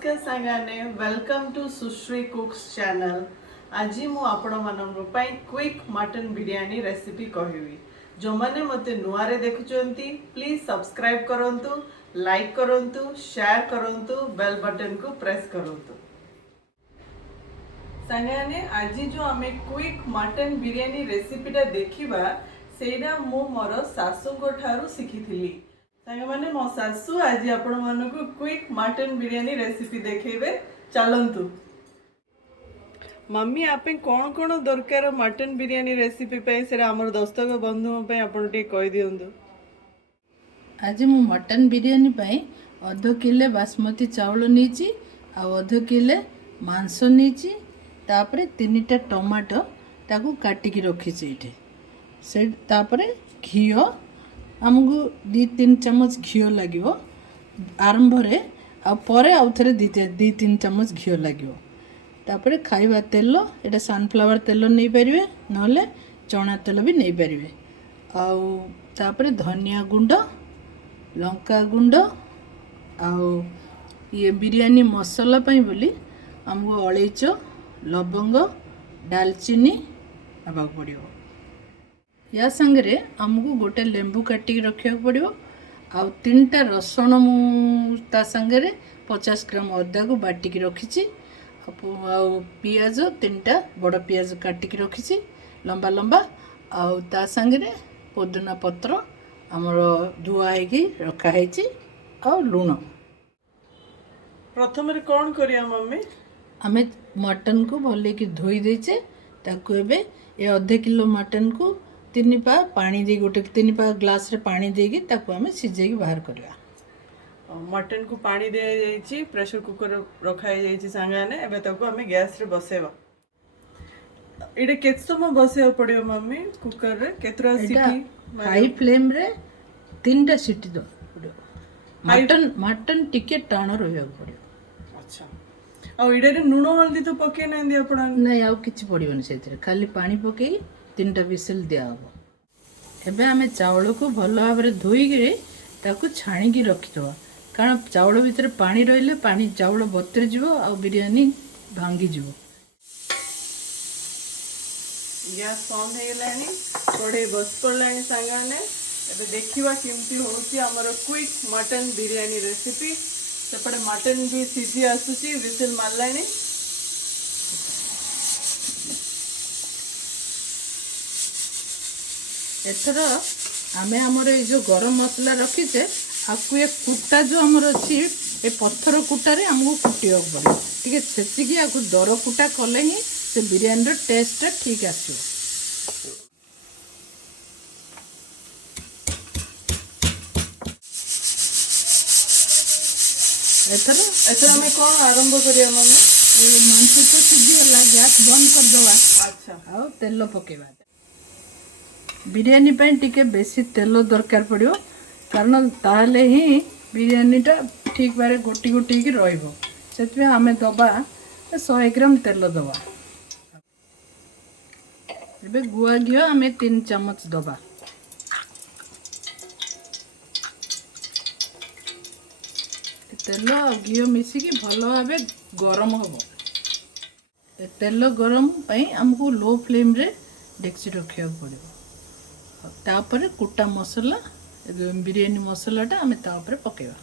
नमस्कार सांगाने welcome to Sushree cooks channel. आज मु आपण मानन पई क्विक मटन बिरयानी रेसिपी कहबी। जो माने मते नुआरे देखुचंती प्लीज सब्सक्राइब करंतु, लाइक करंतु, शेयर करंतु, बेल बटन को प्रेस करंतु। सांगाने आज जो आमे क्विक मटन बिरयानी रेसिपीटा देखिबा सेडा मु मोर सासू को ठारू सिखिथिली। सांगे माने मो सासू आज आपण मानको क्विक मटन बिरयानी रेसिपी देखेबे। चलंतु मम्मी आपे कोन कोन दरकार मटन बिरयानी रेसिपी पे सेरा हमर दर्शक बंधु पे आपण टे कहि दियंतु। आज मु मटन बिरयानी पाई अध किले बासमती चावल नीची आ अध किले मांस नीची तापरे 3टा टमाटो ताकू काटी की रखी छे से तापरे घियो आमको 2-3 चम्मच घियो लगे आरंभ रे आ परे आउ थे 2-3 चम्मच घियो लगे तापरे खाइबा तेल एटा सनफ्लावर तेल नहीं पारे नले चना तेल भी नहीं पारे आउ तापरे धनिया गुंड लंका गुंड आउ ये बिरयानी मसाला पाई बोली हमको अलैच लवंग दालचीनी आवा पड़ो या संगे आमको गोटे लेंबू काटिक रखा पड़ो आ 3टा रसुण ता संगे 50 ग्राम अदा को बाटिक रखी पियाज 3टा बड़ पियाज काटिक रखी लंबा लंबा आउ ता संगे पुदीना पत्र आमर धुआ होगी रखाई आ लुण। प्रथम रे कोन करिया मम्मी आमे मटन को भले कि धोई देचे ताकू एबे ए आधे किलो मटन को 3 पा पानी दे गोटे 3 पा ग्लास रे पानी देगी ताकू आमे सिझे की बाहर करवा। मटन को पानी दे जाईची प्रेशर कुकर रखाई जाईची सांगाने एबे ताकू हमें गैस रे बसेवा। इडे केत समय बसेवा पड़ियो मम्मी कुकर रे केतरा सीटी हाई फ्लेम रे 3टा सीटी दो पड़ियो मटन मटन टिके टाण रहया पड़ियो। अच्छा आ इडे रे नुनो हल्दी तो पके नै दि आपण नहीं आउ किछि पड़ियोनी सेथरे खाली पानी पके 3टा विसल दिया हम। एबे आमे चावल को भल भाव में धोई ताकू छाणी की रखिदवा कारण चावल भितर पानी रहिले पानी चावल बतरी जीवो आ बिरयानी भांगी जीवो। गैस ऑन हे लानी कढ़ई बस पड़लानी सांगाने एबे देखिवा केमती होउची हमर क्विक मटन बिरयानी रेसिपी। सेपटे मटन भी सीधी आसुची विसल मारलानी। एथर आमे हमर ए जो गरम मसला रखीचे आपको ये कुटा जो हमर अच्छी ए पत्थर कुटा रे हमको कुटिया पड़े ठीक है सेचिकी आपको दर कुटा कले ही से बिरयानी रो टेस्ट ठीक आसो। एथर एथर हमें कौन आरंभ करिया मम्मी मांस तो सीधी वाला गैस बंद कर दवा। अच्छा आ तेल पकेवा बिरयानी पाई टिके बेसी तेल दरकार पड़ो कारण ताहले ही बिरयानीटा ठीक बारे गोटी गोटी की रहिबो सेतबे आमे दबा 100 ग्राम तेल दबा। एबे गुआ घियो आमे 3 चम्मच दबा तेल घियो मिसिकी भल भाव गरम हम तेल गरम पाई हमको लो फ्लेम रे डेक्ची रखा पड़ो तापर कुटा मसला बिरयानी मसलाटा आम तापर पकेवा।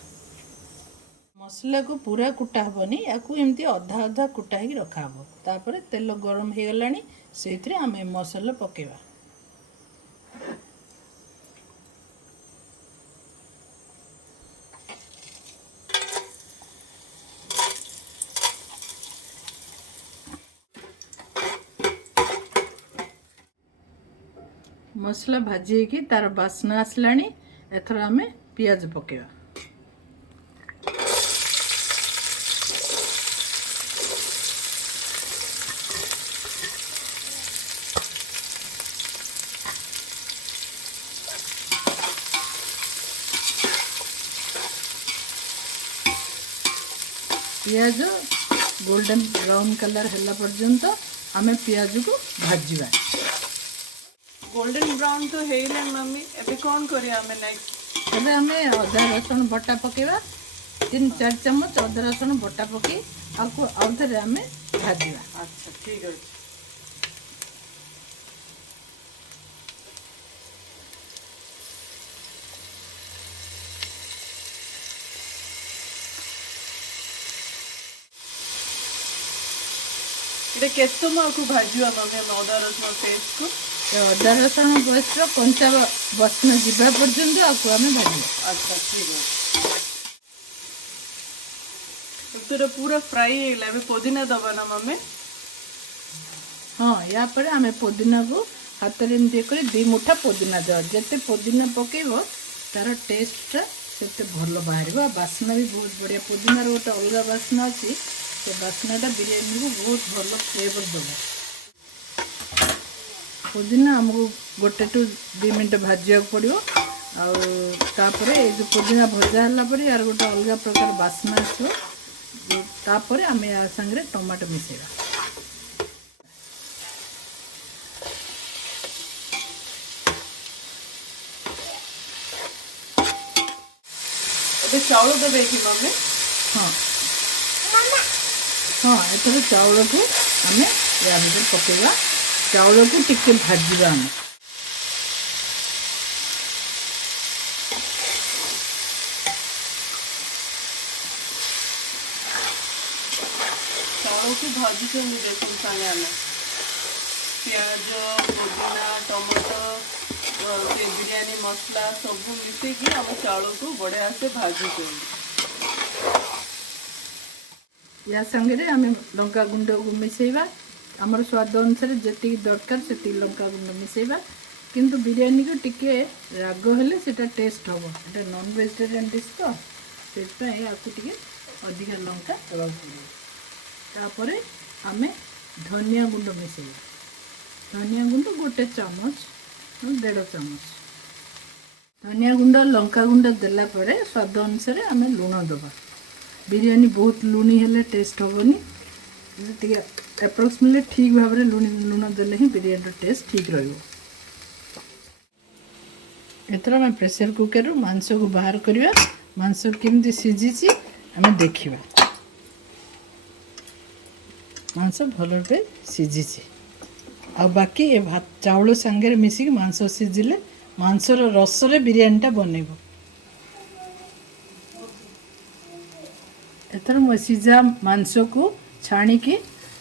मसला को पूरा कुटा हेनी या एमती अधा अधा कुटा ही रखा हे तापर तेल गरम हो गलानी से आम मसला पकेवा। मसला भाजी की तार बास्ना आसलानी एथर आमे पियाज पकेवा। पियाज गोल्डन ब्राउन कलर हैला पर्यंत आमे पियाज को भाजीवा। गोल्डन ब्राउन तो है मम्मी एबे कौन करिया हमें नेक्स्ट एबे हमें अदा रसुण बटा पकेवा 3-4 ଚାମଚ ଅଦା ରସୁଣ ବଟା ପକାଇ ଆଉ ଥରେ ଆମେ ଭାଜିବା। ଆଚ୍ଛା ଠିକ୍ ଅଛି। এটা କେତେ ସମୟ ଆକୁ ଭାଜିବା ମମି ଆମେ ଅଦା ରସୁଣ ପେଷ୍ଟକୁ? ଅଦା ରସୁଣ ପେଷ୍ଟର କଞ୍ଚା ବାସ୍ନା ଯିବା ପର୍ଯ୍ୟନ୍ତ ଆକୁ ଆମେ ଭାଜିବା। ଆଚ୍ଛା ଠିକ୍ ଅଛି। ସେଟା ପୁରା ଫ୍ରାଏ ହେଇଗଲା, ଏବେ ପୋଦିନା ଦବା ନା ମମି? ହଁ, ୟା ପରେ ଆମେ ପୋଦିନାକୁ ହାତରେ ଏମିତି କରି 2 ମୁଠା ପୋଦିନା ଦେବା। ଯେତେ ପୋଦିନା ପକାଇବ ତାର ଟେଷ୍ଟଟା ସେତେ ଭଲ ବାହାରିବ। ଆଉ ବାସ୍ନା ବି ବହୁତ ବଢ଼ିଆ। ପୋଦିନାର ଗୋଟେ ଅଲଗା ବାସ୍ନା ଅଛି, ସେ ବାସ୍ନାଟା ବିରିୟାନୀକୁ ବହୁତ ଭଲ ଫ୍ଲେଭର ଦେବ। ପୋଦିନା ଆମକୁ 1-2 ମିନିଟ୍ ଭାଜିବାକୁ ପଡ଼ିବ। ଆଉ ତାପରେ ଏ ଯେଉଁ ପୋଦିନା ଭଜା ହେଲା ପରେ ୟାର ଗୋଟେ ଅଲଗା ପ୍ରକାର ବାସ୍ନା ଆସିବ। ତାପରେ ଆମେ ୟା ସାଙ୍ଗରେ ଟମାଟୋ ମିଶାଇବା। ଏବେ ଚାଉଳ ଦେବେ କି ମମି? ହଁ ହଁ, ଏଥର ଚାଉଳକୁ ଆମେ ୟା ଭିତରେ ପକାଇବା। ଚାଉଳକୁ ଟିକେ ଭାଜିବା ଆମେ। ଚାଉଳକୁ ଭାଜୁଛନ୍ତି ଦେଖୁନ ସାଙ୍ଗେ ଆମେ। ପିଆଜ, ପୋଦିନା, ଟମାଟୋ, ବିରିୟାନୀ ମସଲା ସବୁ ମିଶେଇକି ଆମ ଚାଉଳକୁ ବଢ଼ିଆ ସେ ଭାଜୁଛନ୍ତି। ୟା ସାଙ୍ଗରେ ଆମେ ଲଙ୍କା ଗୁଣ୍ଡକୁ ମିଶାଇବା। ଆମର ସ୍ୱାଦ ଅନୁସାରେ ଯେତିକି ଦରକାର ସେତିକି ଲଙ୍କା ଗୁଣ୍ଡ ମିଶାଇବା। କିନ୍ତୁ ବିରିୟାନୀକୁ ଟିକେ ରାଗ ହେଲେ ସେଇଟା ଟେଷ୍ଟ ହେବ। ଏଇଟା ନନ୍ ଭେଜିଟେରିଆନ୍ ଡିଶ୍ ତ, ସେଥିପାଇଁ ଆକୁ ଟିକେ ଅଧିକା ଲଙ୍କା ଦେବାକୁ ପଡ଼ିବ। ତାପରେ ଆମେ ଧନିଆ ଗୁଣ୍ଡ ମିଶାଇବା। ଧନିଆ ଗୁଣ୍ଡ 1 ଚାମଚ, 1.5 ଚାମଚ। ଧନିଆ ଗୁଣ୍ଡ ଲଙ୍କା ଗୁଣ୍ଡ ଦେଲା ପରେ ସ୍ୱାଦ ଅନୁସାରେ ଆମେ ଲୁଣ ଦେବା। ବିରିୟାନୀ ବହୁତ ଲୁଣି ହେଲେ ଟେଷ୍ଟ ହେବନି। ଟିକେ ଆପ୍ରୋକ୍ସିମେଟଲି ଠିକ୍ ଭାବରେ ଲୁଣ ଦେଲେ ହିଁ ବିରିୟାନୀର ଟେଷ୍ଟ ଠିକ୍ ରହିବ। ଏଥର ଆମେ ପ୍ରେସର କୁକରରୁ ମାଂସକୁ ବାହାର କରିବା। ମାଂସ କେମିତି ସିଝିଛି ଆମେ ଦେଖିବା। ମାଂସ ଭଲ ରୂପେ ସିଝିଛି। ଆଉ ବାକି ଏ ଚାଉଳ ସାଙ୍ଗରେ ମିଶିକି ମାଂସ ସିଝିଲେ ମାଂସର ରସରେ ବିରିୟାନୀଟା ବନେଇବ। ଏଥର ମୁଁ ସିଝା ମାଂସକୁ ଛାଣିକି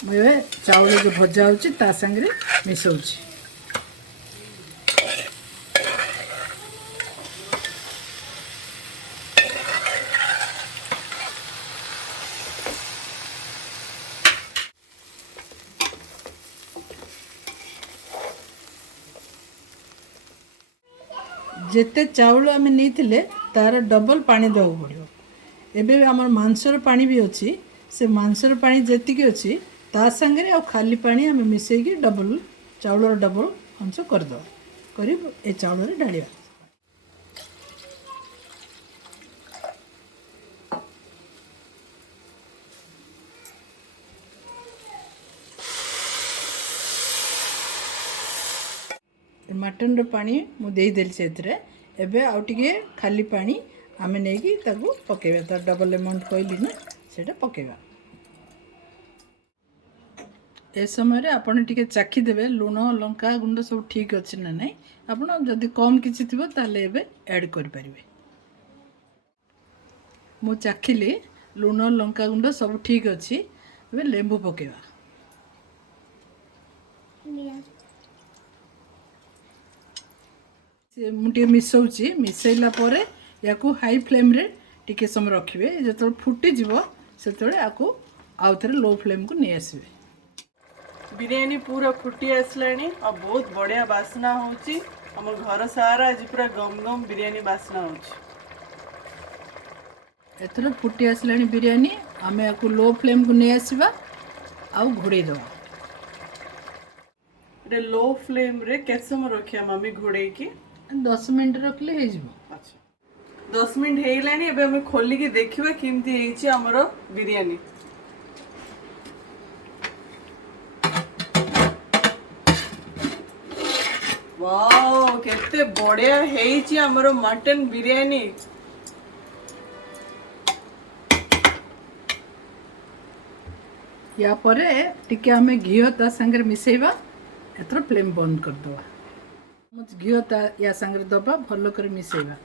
ମୁଁ ଏବେ ଚାଉଳ ଯେଉଁ ଭଜା ହେଉଛି ତା ସାଙ୍ଗରେ ମିଶାଉଛି। ଯେତେ ଚାଉଳ ଆମେ ନେଇଥିଲେ ତାର ଡବଲ ପାଣି ଦେବାକୁ ପଡ଼ିବ। ଏବେ ଆମର ମାଂସର ପାଣି ବି ଅଛି। ସେ ମାଂସର ପାଣି ଯେତିକି ଅଛି ତା ସାଙ୍ଗରେ ଆଉ ଖାଲି ପାଣି ଆମେ ମିଶାଇକି ଚାଉଳର ଡବଲ ଅଂଶ କରିଦେବା। କରି ଏ ଚାଉଳରେ ଢାଳିବା। ମଟନର ପାଣି ମୁଁ ଦେଇଦେଲି ସେଥିରେ। ଏବେ ଆଉ ଟିକେ ଖାଲି ପାଣି ଆମେ ନେଇକି ତାକୁ ପକାଇବା। ତାର ଡବଲ ଆମାଉଣ୍ଟ କହିଲି ନା, ସେଇଟା ପକାଇବା। ଏ ସମୟରେ ଆପଣ ଟିକେ ଚାଖିଦେବେ ଲୁଣ ଲଙ୍କା ଗୁଣ୍ଡ ସବୁ ଠିକ୍ ଅଛି ନା ନାହିଁ। ଆପଣ ଯଦି କମ୍ କିଛି ଥିବ ତାହେଲେ ଏବେ ଆଡ଼୍ କରିପାରିବେ। ମୁଁ ଚାଖିଲି ଲୁଣ ଲଙ୍କା ଗୁଣ୍ଡ ସବୁ ଠିକ୍ ଅଛି। ଏବେ ଲେମ୍ବୁ ପକାଇବା। ମୁଁ ଟିକେ ମିଶାଉଛି। ମିଶାଇଲା ପରେ ୟାକୁ ହାଇ ଫ୍ଲେମ୍ରେ ଟିକେ ସମୟ ରଖିବେ। ଯେତେବେଳେ ଫୁଟିଯିବ ସେତେବେଳେ ୟାକୁ ଆଉ ଥରେ ଲୋ ଫ୍ଲେମ୍କୁ ନେଇ ଆସିବେ। ବିରିୟାନୀ ପୁରା ଫୁଟି ଆସିଲାଣି ଆଉ ବହୁତ ବଢ଼ିଆ ବାସ୍ନା ହେଉଛି। ଆମ ଘର ସାରା ଆଜି ପୁରା ଗମ ଗମ ବିରିୟାନୀ ବାସ୍ନା ହେଉଛି। ଏଥର ଫୁଟି ଆସିଲାଣି ବିରିୟାନୀ। ଆମେ ୟାକୁ ଲୋ ଫ୍ଲେମ୍କୁ ନେଇ ଆସିବା ଆଉ ଘୋଡ଼େଇ ଦେବା। ଏଇଟା ଲୋ ଫ୍ଲେମ୍ରେ କେତେ ସମୟ ରଖିବା ମମି ଘୋଡ଼େଇକି? 10 ମିନିଟ୍ ରଖିଲେ ହେଇଯିବ। ଆଚ୍ଛା 10 ମିନିଟ୍ ହେଇଗଲାଣି। ଏବେ ଆମେ ଖୋଲିକି ଦେଖିବା କେମିତି ହେଇଛି ଆମର ବିରିୟାନୀ। वाओ केते बढ़िया हेइची हमरो मटन बिरयानी। या परे टिके आमे घी ता संगे मिसेबा एतर फ्लेम बंद कर दवा मुझ घी ता या संगे दबा भलो कर मिसेबा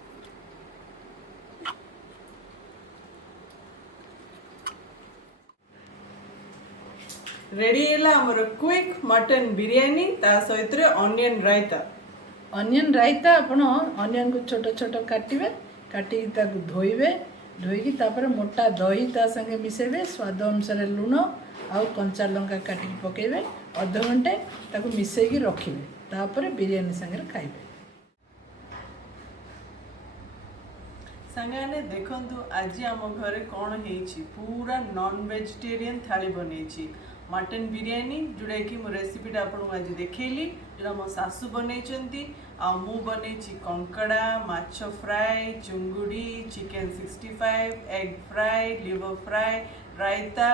रेडी है हमर क्विक मटन बिरयानी ता सहित ऑनियन रायता। अनियन रायता आपण अनियन को छोट छोट काटिबे काटी ताको धोइबे धोइकी तापर मोटा दही ता संगे मिसेबे स्वाद अनुसार लूण आउ कंचा लंका काटी पकेबे अध घंटे ताको मिसेकी रखिबे तापर बिरयानी संगे खाइबे। संगाने देखंतु आज आम घरे कौन है पूरा नॉन वेजिटेरियन थाली बनई मटन बिरयानी जोड़ा कि मो रेसिपीटा आपको आज देखली जोड़ा मो सासू बनई आ मु बनई कंकड़ा माछ फ्राए चुंगुड़ी chicken 65 egg fry liver fry raita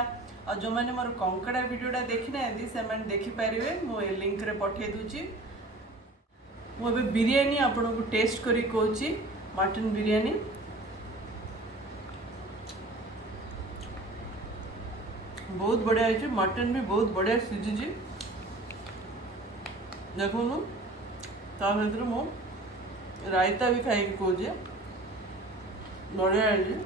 और जो मैंने मोर कंकड़ा वीडियोटा देखी ना से मैंने देखिपारे मु लिंक रे पठे दूची। मुझे बिरयानी आपन को टेस्ट करी कहूँ मटन बिरयानी बहुत बढ़िया है मटन भी बहुत बढ़िया सीझी देखो भर मु रायता भी खाई कहे बढ़िया है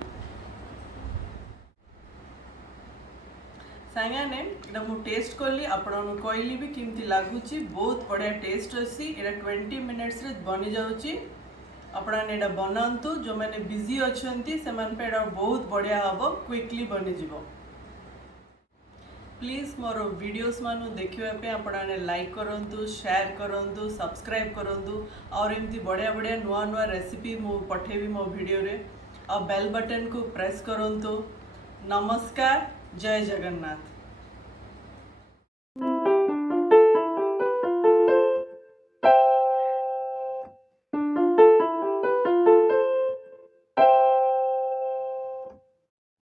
सांगाने एटा मु टेस्ट कली आपन कहली भी किमती लगुच बहुत बढ़िया टेस्ट अच्छी एटा 20 मिनिट्स रे बनी जाउची आपने एटा बनातु जो मैंने बिजी अच्छा से बहुत बढ़िया हम क्विकली बनी जीवो। प्लीज मोर वीडियोस मानु देखिए आपने लाइक करंतु शेयर करंतु सब्सक्राइब करंतु और एमती बढ़िया बढ़िया नुआ नुआ रेसिपी मु पठेबी मो वीडियो रे और बेल बटन को प्रेस करंतु। नमस्कार, जय जगन्नाथ।